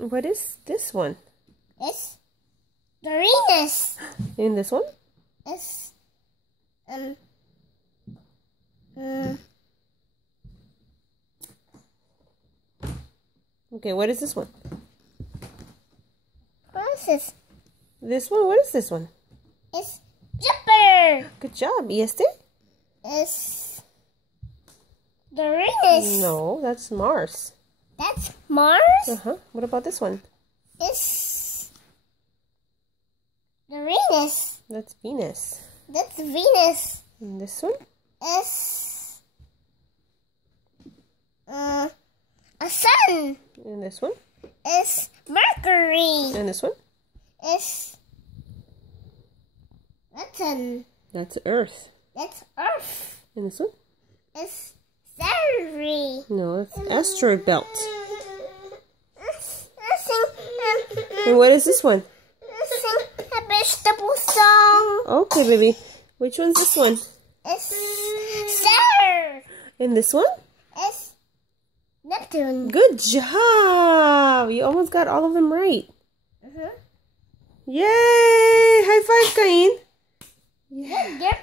What is this one? It's Uranus. And this one? It's Okay, what is this one? what is this? This one? What is this one? It's Jupiter. Good job. ¿Y este? It's Uranus. No, that's Mars. That's Mars. What about this one? It's Uranus. That's Venus. That's Venus. And this one? It's a sun. And this one? It's Mercury. And this one? It's Saturn. That's Earth. That's Earth. And this one? It's Saturn. No, it's asteroid belt. And what is this one? Sing a vegetable song. Okay, baby. Which one's this one? It's Saturn. And this one? It's Neptune. Good job! You almost got all of them right. Yay! High five, Cain. They're